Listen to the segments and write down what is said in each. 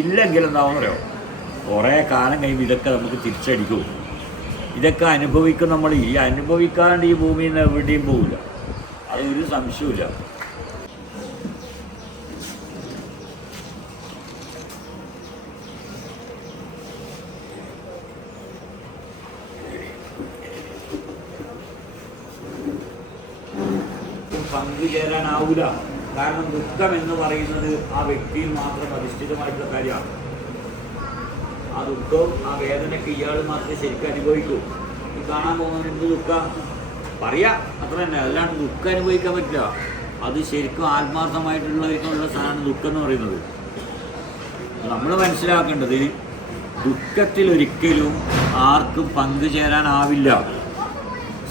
ഇല്ലെങ്കിൽ എന്താണെന്ന് പറയുമോ, കുറേ കാലം കഴിയുമ്പോൾ ഇതൊക്കെ നമുക്ക് തിരിച്ചടിക്കും. ഇതൊക്കെ അനുഭവിക്കും. നമ്മൾ ഈ അനുഭവിക്കാണ്ട് ഈ ഭൂമിയിൽ നിന്ന് എവിടെയും പോവില്ല, അതൊരു സംശയമില്ല. പങ്കുചേരാനാവില്ല. കാരണം ദുഃഖം എന്ന് പറയുന്നത് ആ വ്യക്തിയിൽ മാത്രം അധിഷ്ഠിതമായിട്ടുള്ള കാര്യമാണ്. ആ ദുഃഖവും ആ വേദനയ്ക്ക് ഇയാൾ മാത്രമേ ശരിക്കും അനുഭവിക്കൂ. ഈ കാണാൻ പോകുന്നവന് എന്ത് ദുഃഖം പറയാം, അത്ര തന്നെ. അല്ലാണ്ട് ദുഃഖം അനുഭവിക്കാൻ പറ്റില്ല. അത് ശരിക്കും ആത്മാർത്ഥമായിട്ടുള്ള സാധനമാണ് ദുഃഖം എന്ന് പറയുന്നത്. നമ്മൾ മനസ്സിലാക്കേണ്ടത്, ദുഃഖത്തിൽ ഒരിക്കലും ആർക്കും പങ്കുചേരാനാവില്ല.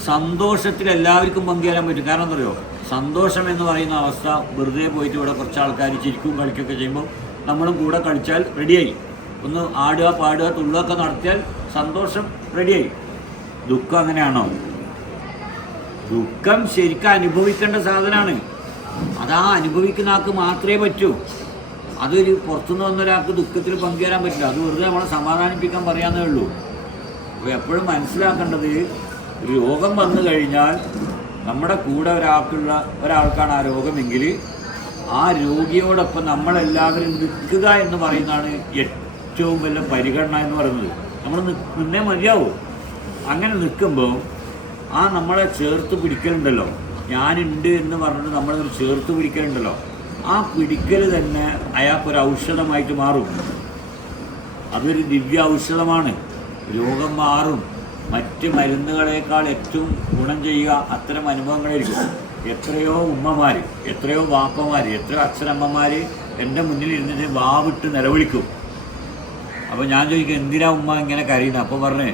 സന്തോഷത്തിൽ എല്ലാവർക്കും പങ്കുചേരാൻ പറ്റും. കാരണം എന്താ പറയുക, സന്തോഷം എന്ന് പറയുന്ന അവസ്ഥ വെറുതെ പോയിട്ട് ഇവിടെ കുറച്ച് ആൾക്കാർ ചിരിക്കും കളിക്കുകയൊക്കെ ചെയ്യുമ്പോൾ നമ്മളും കൂടെ കളിച്ചാൽ റെഡിയായി. ഒന്ന് ആടുക പാടുക തുള്ളുകയൊക്കെ നടത്തിയാൽ സന്തോഷം റെഡിയായി. ദുഃഖം അങ്ങനെയാണോ? ദുഃഖം ശരിക്കും അനുഭവിക്കേണ്ട സാധനമാണ്. അതാ അനുഭവിക്കുന്ന ആൾക്ക് മാത്രമേ പറ്റൂ. അതൊരു പുറത്തുനിന്ന് വന്ന ഒരാൾക്ക് ദുഃഖത്തിൽ പങ്കുചേരാൻ പറ്റില്ല. അത് വെറുതെ നമ്മളെ സമാധാനിപ്പിക്കാൻ പറയാന്നേ ഉള്ളൂ. അപ്പോൾ എപ്പോഴും മനസ്സിലാക്കേണ്ടത്, രോഗം വന്നു കഴിഞ്ഞാൽ നമ്മുടെ കൂടെ ഒരാൾക്കാണ് ആ രോഗമെങ്കിൽ ആ രോഗിയോടൊപ്പം നമ്മളെല്ലാവരും നിൽക്കുക എന്ന് പറയുന്നതാണ് ഏറ്റവും വലിയ പരിഗണന എന്ന് പറയുന്നത്. നമ്മൾ നിന്നേ മതിയാവും. അങ്ങനെ നിൽക്കുമ്പോൾ ആ നമ്മളെ ചേർത്ത് പിടിക്കലുണ്ടല്ലോ, ഞാനുണ്ട് എന്ന് പറഞ്ഞിട്ട് നമ്മളൊരു ചേർത്ത് പിടിക്കലുണ്ടല്ലോ, ആ പിടിക്കൽ തന്നെ അയാൾക്കൊരു ഔഷധമായിട്ട് മാറും. അതൊരു ദിവ്യ ഔഷധമാണ്. രോഗം മാറും. മറ്റ് മരുന്നുകളേക്കാൾ ഏറ്റവും ഗുണം ചെയ്യുക അത്തരം അനുഭവങ്ങളായിരിക്കും. എത്രയോ ഉമ്മമാർ, എത്രയോ വാപ്പമാർ, എത്രയോ അച്ഛനമ്മമാർ എൻ്റെ മുന്നിൽ ഇരുന്നിട്ട് വാവിട്ട് നിലവിളിക്കും. അപ്പോൾ ഞാൻ ചോദിക്കും, എന്തിനാ ഉമ്മ ഇങ്ങനെ കരയുന്നത്? അപ്പോൾ പറഞ്ഞ്,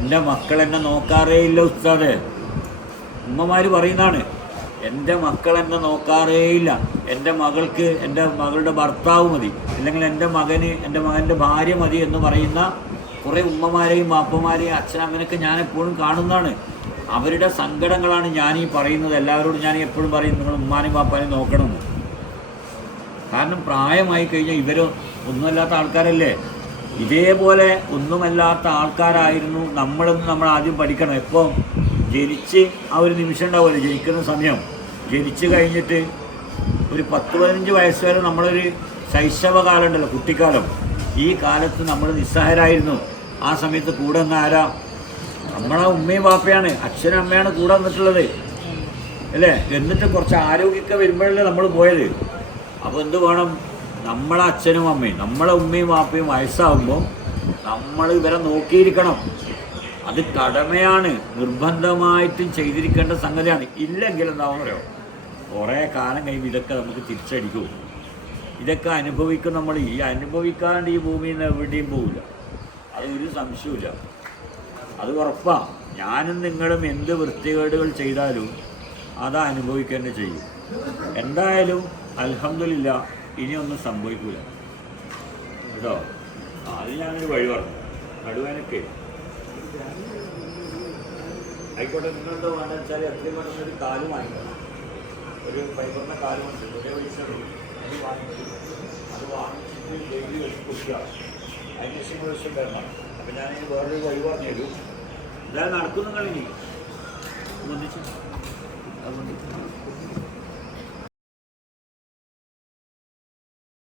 എൻ്റെ മക്കൾ എന്നെ നോക്കാറേ ഇല്ല ഉസ്താദേ. ഉമ്മമാർ പറയുന്നതാണ്, എൻ്റെ മക്കൾ എന്നെ നോക്കാറേ ഇല്ല. എൻ്റെ മകൾക്ക് എൻ്റെ മകളുടെ ഭർത്താവ് മതി, അല്ലെങ്കിൽ എൻ്റെ മകൻ്റെ ഭാര്യ മതി എന്ന് പറയുന്ന കുറേ ഉമ്മമാരെയും വാപ്പമാരെയും അച്ഛനമ്മനൊക്കെ ഞാൻ എപ്പോഴും കാണുന്നതാണ്. അവരുടെ സങ്കടങ്ങളാണ് ഞാനീ പറയുന്നത്. എല്ലാവരോടും ഞാൻ എപ്പോഴും പറയും, നിങ്ങൾ ഉമ്മാനെയും വാപ്പാനെയും നോക്കണമെന്ന്. കാരണം പ്രായമായി കഴിഞ്ഞാൽ ഇവർ ഒന്നുമല്ലാത്ത ആൾക്കാരല്ലേ. ഇതേപോലെ ഒന്നുമല്ലാത്ത ആൾക്കാരായിരുന്നു നമ്മളെന്ന് നമ്മൾ ആദ്യം പഠിക്കണം. എപ്പോൾ ജനിച്ച് ആ ഒരു നിമിഷം ഉണ്ടാവുമല്ലോ, ജനിക്കുന്ന സമയം. ജനിച്ച് കഴിഞ്ഞിട്ട് ഒരു 10-15 വയസ്സ് വരെ നമ്മളൊരു ശൈശവകാലം ഉണ്ടല്ലോ, കുട്ടിക്കാലം. ഈ കാലത്ത് നമ്മൾ നിസ്സഹായരായിരുന്നു. ആ സമയത്ത് കൂടെ നിന്ന് ആരാ? നമ്മളെ ഉമ്മയും വാപ്പയാണ്, അച്ഛനും അമ്മയാണ് കൂടെ വന്നിട്ടുള്ളത് അല്ലേ. എന്നിട്ട് കുറച്ച് ആരോഗ്യമൊക്കെ വരുമ്പോഴല്ലേ നമ്മൾ പോയത്. അപ്പോൾ എന്ത് വേണം? നമ്മളെ അച്ഛനും അമ്മയും നമ്മളെ ഉമ്മയും വാപ്പയും വയസ്സാകുമ്പോൾ നമ്മൾ ഇവരെ നോക്കിയിരിക്കണം. അത് കടമയാണ്, നിർബന്ധമായിട്ടും ചെയ്തിരിക്കേണ്ട സംഗതിയാണ്. ഇല്ലെങ്കിൽ എന്താണെന്ന് പറയുമോ, കുറേ കാലം കഴിയുമ്പോൾ ഇതൊക്കെ നമുക്ക് തിരിച്ചടിക്കും. ഇതൊക്കെ അനുഭവിക്കും. നമ്മൾ ഈ അനുഭവിക്കാണ്ട് ഈ ഭൂമിയിൽ നിന്ന് എവിടെയും പോവില്ല, അതൊരു സംശയമില്ല. അത് ഉറപ്പാണ്. ഞാനും നിങ്ങളും എന്ത് വൃത്തികേടുകൾ ചെയ്താലും അത് അനുഭവിക്കേണ്ടി ചെയ്യും. എന്തായാലും അൽഹംദുലില്ലാ ഇനിയൊന്നും സംഭവിക്കില്ല കേട്ടോ. അത് ഞാനൊരു വഴി പറഞ്ഞു. നടുവേനൊക്കെ ആയിക്കോട്ടെ, നിങ്ങളെന്താ വേണ്ടത് വെച്ചാൽ എത്രയും പെട്ടെന്ന് ഒരു കാല് വാങ്ങിക്കണം. ഒരു ഫൈബറിൻ്റെ കാല് വാങ്ങിച്ചു, ഒരേ പൈസ അത് വാങ്ങിച്ചിട്ട് ഡെയിലി വെച്ച് കുടിക്കുക. അതിന് ദിവസം വരണം. അപ്പം ഞാനിനി വേറൊരു വഴി പറഞ്ഞു തരും. എന്തായാലും നടക്കുന്നുണ്ടെങ്കിൽ ഒന്നിച്ച്